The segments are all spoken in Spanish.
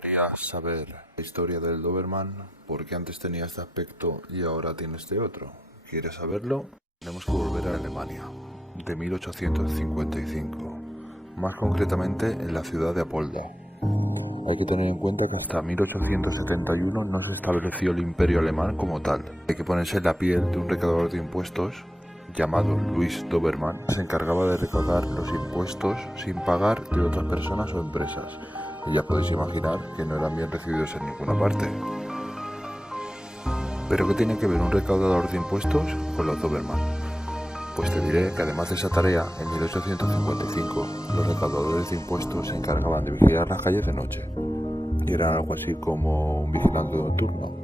gustaría saber la historia del Doberman? ¿Por qué antes tenía este aspecto y ahora tiene este otro? ¿Quieres saberlo? Tenemos que volver a Alemania, de 1855, más concretamente en la ciudad de Apolda. Hay que tener en cuenta que hasta 1871 no se estableció el imperio alemán como tal. Hay que ponerse en la piel de un recaudador de impuestos llamado Louis Doberman, que se encargaba de recaudar los impuestos sin pagar de otras personas o empresas. Y ya podéis imaginar que no eran bien recibidos en ninguna parte. ¿Pero qué tiene que ver un recaudador de impuestos con los Doberman? Pues te diré que además de esa tarea, en 1855 los recaudadores de impuestos se encargaban de vigilar las calles de noche. Y eran algo así como un vigilante nocturno.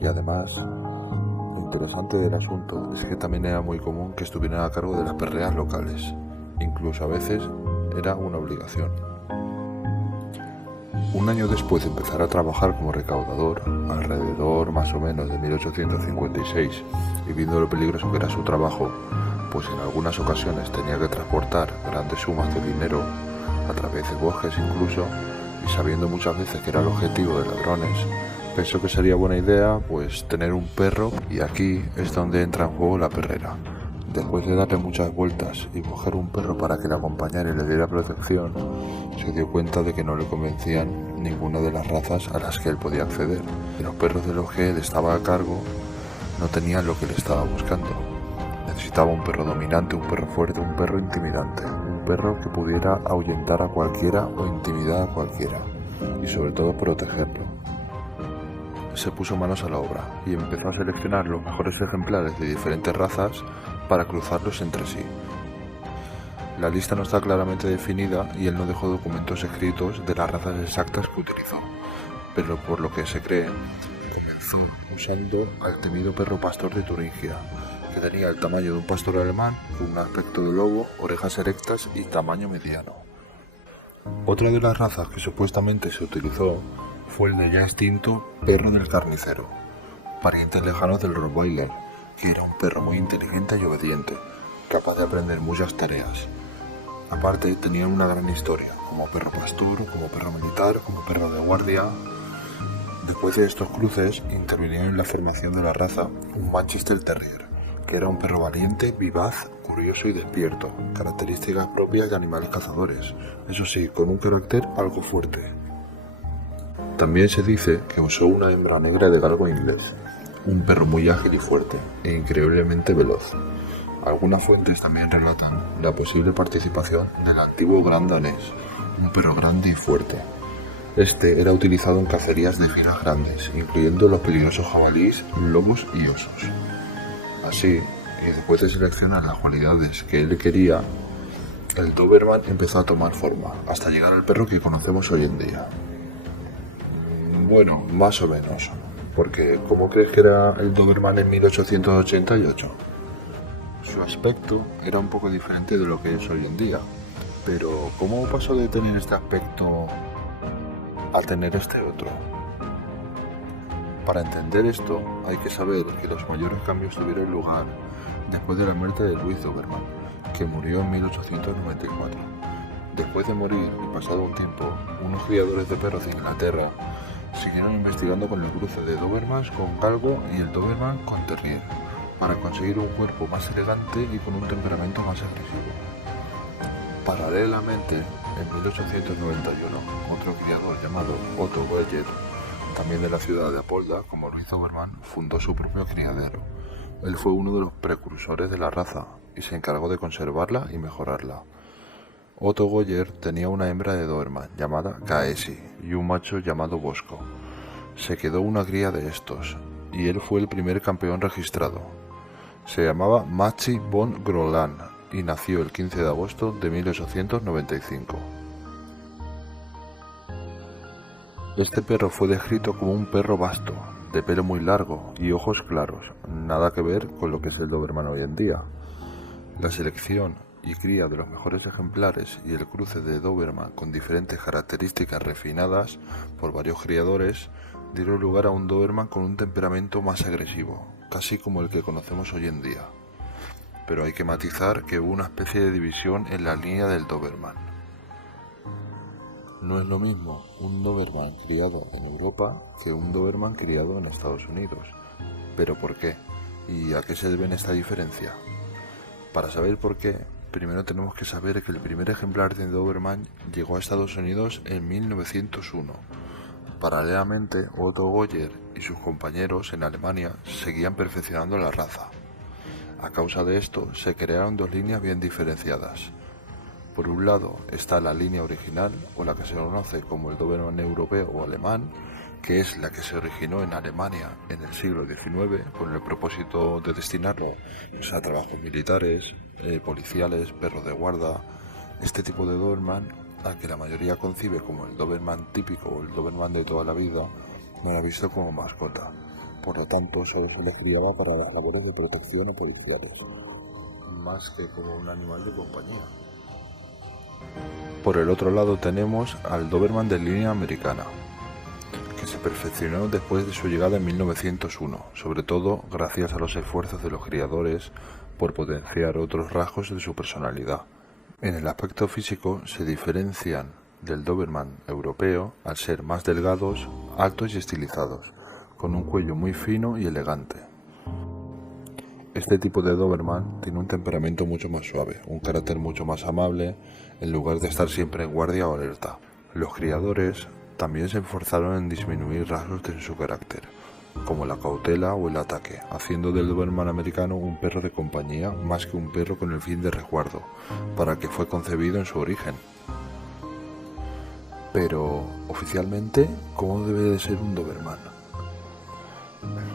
Y además, lo interesante del asunto es que también era muy común que estuvieran a cargo de las perreas locales. Incluso a veces era una obligación. Un año después de empezar a trabajar como recaudador, alrededor más o menos de 1856, y viendo lo peligroso que era su trabajo, pues en algunas ocasiones tenía que transportar grandes sumas de dinero a través de bosques incluso, y sabiendo muchas veces que era el objetivo de ladrones, pensó que sería buena idea pues tener un perro, y aquí es donde entra en juego la perrera. Después de darle muchas vueltas y coger un perro para que le acompañara y le diera protección, se dio cuenta de que no le convencían ninguna de las razas a las que él podía acceder. Y los perros de los que él estaba a cargo no tenían lo que él estaba buscando. Necesitaba un perro dominante, un perro fuerte, un perro intimidante, un perro que pudiera ahuyentar a cualquiera o intimidar a cualquiera, y sobre todo protegerlo. Se puso manos a la obra y empezó a seleccionar los mejores ejemplares de diferentes razas para cruzarlos entre sí. La lista no está claramente definida y él no dejó documentos escritos de las razas exactas que utilizó, pero por lo que se cree, comenzó usando al temido perro pastor de Turingia, que tenía el tamaño de un pastor alemán, con un aspecto de lobo, orejas erectas y tamaño mediano. Otra de las razas que supuestamente se utilizó fue el de ya extinto perro del carnicero, pariente lejano del Rottweiler, que era un perro muy inteligente y obediente, capaz de aprender muchas tareas. Aparte, tenía una gran historia, como perro pastor, como perro militar, como perro de guardia. Después de estos cruces, intervino en la formación de la raza un Manchester Terrier, que era un perro valiente, vivaz, curioso y despierto, características propias de animales cazadores, eso sí, con un carácter algo fuerte. También se dice que usó una hembra negra de galgo inglés, un perro muy ágil y fuerte, e increíblemente veloz. Algunas fuentes también relatan la posible participación del antiguo gran danés, un perro grande y fuerte. Este era utilizado en cacerías de filas grandes, incluyendo los peligrosos jabalíes, lobos y osos. Así, y después de seleccionar las cualidades que él quería, el Doberman empezó a tomar forma, hasta llegar al perro que conocemos hoy en día. Bueno, más o menos, porque ¿cómo crees que era el Doberman en 1888? Su aspecto era un poco diferente de lo que es hoy en día, pero ¿cómo pasó de tener este aspecto a tener este otro? Para entender esto, hay que saber que los mayores cambios tuvieron lugar después de la muerte de Louis Doberman, que murió en 1894. Después de morir y pasado un tiempo, unos criadores de perros de Inglaterra siguieron investigando con el cruce de Dobermans con galgo y el Doberman con terrier, para conseguir un cuerpo más elegante y con un temperamento más agresivo. Paralelamente, en 1891, otro criador llamado Otto Goyer, también de la ciudad de Apolda, como Louis Doberman, fundó su propio criadero. Él fue uno de los precursores de la raza y se encargó de conservarla y mejorarla. Otto Goyer tenía una hembra de Doberman llamada Gaesi y un macho llamado Bosco. Se quedó una cría de estos y él fue el primer campeón registrado. Se llamaba Machi von Groland y nació el 15 de agosto de 1895. Este perro fue descrito como un perro vasto, de pelo muy largo y ojos claros, nada que ver con lo que es el Doberman hoy en día. La selección y cría de los mejores ejemplares y el cruce de Doberman con diferentes características refinadas por varios criadores dieron lugar a un Doberman con un temperamento más agresivo, casi como el que conocemos hoy en día. Pero hay que matizar que hubo una especie de división en la línea del Doberman. No es lo mismo un Doberman criado en Europa que un Doberman criado en Estados Unidos. ¿Pero por qué? ¿Y a qué se debe esta diferencia? Para saber por qué, primero tenemos que saber que el primer ejemplar de Doberman llegó a Estados Unidos en 1901. Paralelamente, Otto Goyer y sus compañeros en Alemania seguían perfeccionando la raza. A causa de esto, se crearon dos líneas bien diferenciadas. Por un lado está la línea original, o la que se conoce como el Doberman europeo o alemán, que es la que se originó en Alemania en el siglo XIX con el propósito de destinarlo a trabajos militares, policiales, perros de guarda. Este tipo de Doberman, al que la mayoría concibe como el Doberman típico o el Doberman de toda la vida, no era visto como mascota. Por lo tanto, se les criaba para las labores de protección o policiales, más que como un animal de compañía. Por el otro lado tenemos al Doberman de línea americana, que se perfeccionó después de su llegada en 1901, sobre todo gracias a los esfuerzos de los criadores por potenciar otros rasgos de su personalidad. En el aspecto físico se diferencian del Doberman europeo al ser más delgados, altos y estilizados, con un cuello muy fino y elegante. Este tipo de Doberman tiene un temperamento mucho más suave, un carácter mucho más amable, en lugar de estar siempre en guardia o alerta. Los criadores también se esforzaron en disminuir rasgos de su carácter, como la cautela o el ataque, haciendo del Doberman americano un perro de compañía más que un perro con el fin de resguardo, para que fue concebido en su origen. Pero, oficialmente, ¿cómo debe de ser un Doberman?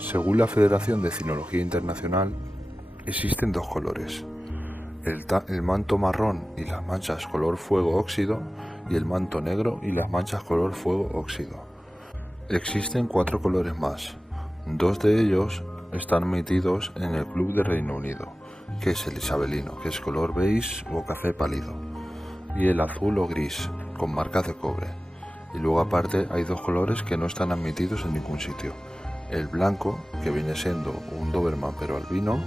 Según la Federación de Cinología Internacional, existen dos colores: el manto marrón y las manchas color fuego óxido, y el manto negro y las manchas color fuego óxido. Existen 4 colores más. 2 de ellos están metidos en el Club de Reino Unido, que es el isabelino, que es color beige o café pálido, y el azul o gris, con marcas de cobre. Y luego aparte hay 2 colores que no están admitidos en ningún sitio: el blanco, que viene siendo un Doberman pero albino,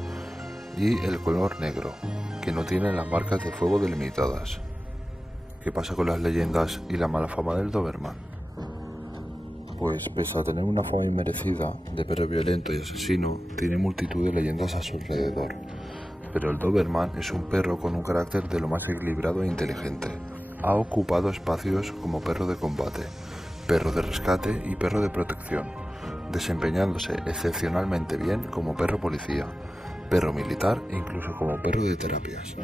y el color negro, que no tiene las marcas de fuego delimitadas. ¿Qué pasa con las leyendas y la mala fama del Doberman? Pues pese a tener una fama inmerecida de perro violento y asesino, tiene multitud de leyendas a su alrededor. Pero el Doberman es un perro con un carácter de lo más equilibrado e inteligente. Ha ocupado espacios como perro de combate, perro de rescate y perro de protección, desempeñándose excepcionalmente bien como perro policía, perro militar e incluso como perro de terapias.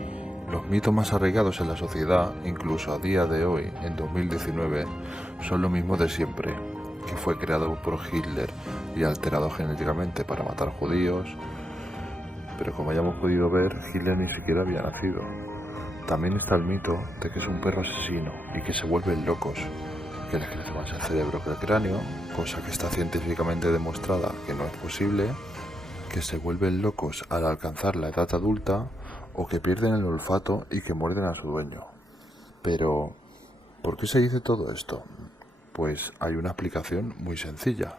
Los mitos más arraigados en la sociedad, incluso a día de hoy, en 2019, son lo mismo de siempre: que fue creado por Hitler y alterado genéticamente para matar judíos. Pero como ya hemos podido ver, Hitler ni siquiera había nacido. También está el mito de que es un perro asesino y que se vuelven locos, que les crece más el cerebro que el cráneo, cosa que está científicamente demostrada que no es posible, que se vuelven locos al alcanzar la edad adulta, o que pierden el olfato y que muerden a su dueño. Pero, ¿por qué se dice todo esto? Pues hay una explicación muy sencilla.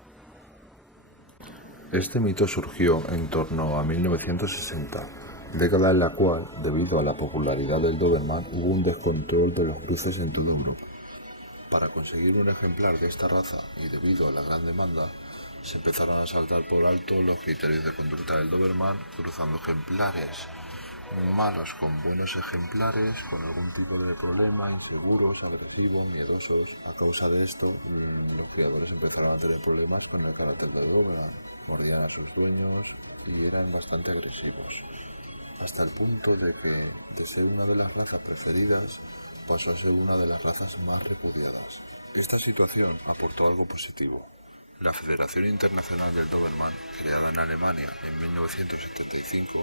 Este mito surgió en torno a 1960, década en la cual, debido a la popularidad del Doberman, hubo un descontrol de los cruces en toda Europa. Para conseguir un ejemplar de esta raza y debido a la gran demanda, se empezaron a saltar por alto los criterios de conducta del Doberman, cruzando ejemplares malos con buenos ejemplares, con algún tipo de problema, inseguros, agresivos, miedosos. A causa de esto, los criadores empezaron a tener problemas con el carácter del Doberman, mordían a sus dueños y eran bastante agresivos, hasta el punto de que, de ser una de las razas preferidas, pasó a ser una de las razas más repudiadas. Esta situación aportó algo positivo. La Federación Internacional del Doberman, creada en Alemania en 1975,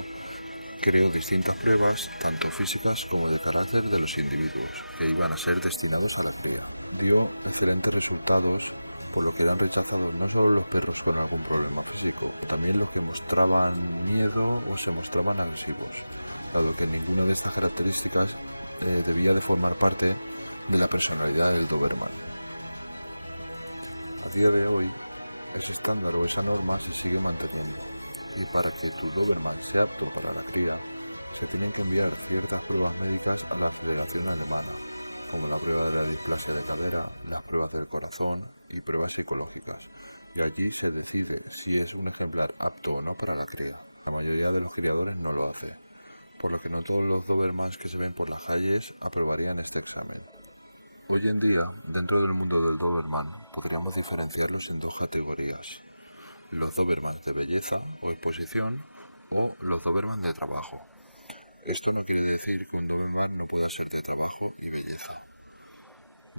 creó distintas pruebas, tanto físicas como de carácter, de los individuos que iban a ser destinados a la cría. Dio excelentes resultados, por lo que eran rechazados no solo los perros con algún problema físico, también los que mostraban miedo o se mostraban agresivos, dado que ninguna de estas características debía de formar parte de la personalidad del Doberman. A día de hoy, ese estándar o esa norma se sigue manteniendo, y para que tu Doberman sea apto para la cría, se tienen que enviar ciertas pruebas médicas a la Federación Alemana, como la prueba de la displasia de cadera, las pruebas del corazón y pruebas psicológicas. Y allí se decide si es un ejemplar apto o no para la cría. La mayoría de los criadores no lo hace, por lo que no todos los Dobermans que se ven por las calles aprobarían este examen. Hoy en día, dentro del mundo del Doberman, podríamos diferenciarlos en dos categorías: los Dobermans de belleza o exposición o los Doberman de trabajo. Esto no quiere decir que un Doberman no pueda ser de trabajo y belleza.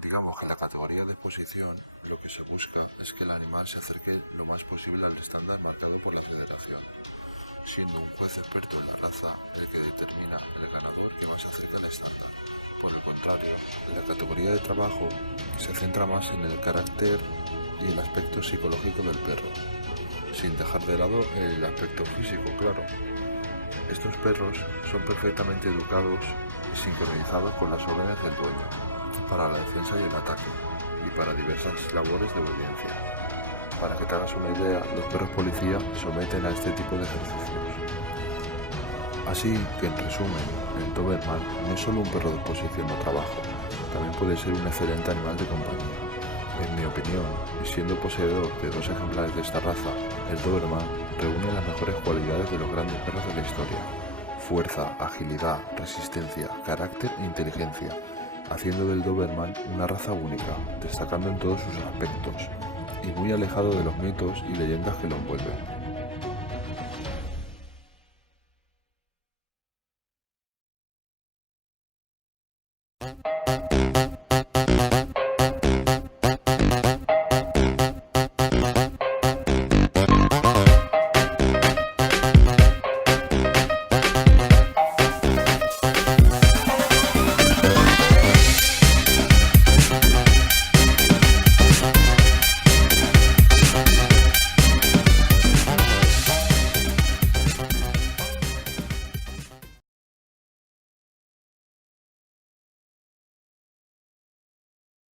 Digamos que en la categoría de exposición lo que se busca es que el animal se acerque lo más posible al estándar marcado por la federación, siendo un juez experto en la raza el que determina el ganador que más se acerca al estándar. Por el contrario, la categoría de trabajo se centra más en el carácter y el aspecto psicológico del perro, sin dejar de lado el aspecto físico, claro. Estos perros son perfectamente educados y sincronizados con las órdenes del dueño, para la defensa y el ataque, y para diversas labores de obediencia. Para que te hagas una idea, los perros policía se someten a este tipo de ejercicios. Así que, en resumen, el Doberman no es solo un perro de exposición o trabajo, también puede ser un excelente animal de compañía. En mi opinión, y siendo poseedor de 2 ejemplares de esta raza, el Doberman reúne las mejores cualidades de los grandes perros de la historia: fuerza, agilidad, resistencia, carácter e inteligencia, haciendo del Doberman una raza única, destacando en todos sus aspectos, y muy alejado de los mitos y leyendas que lo envuelven.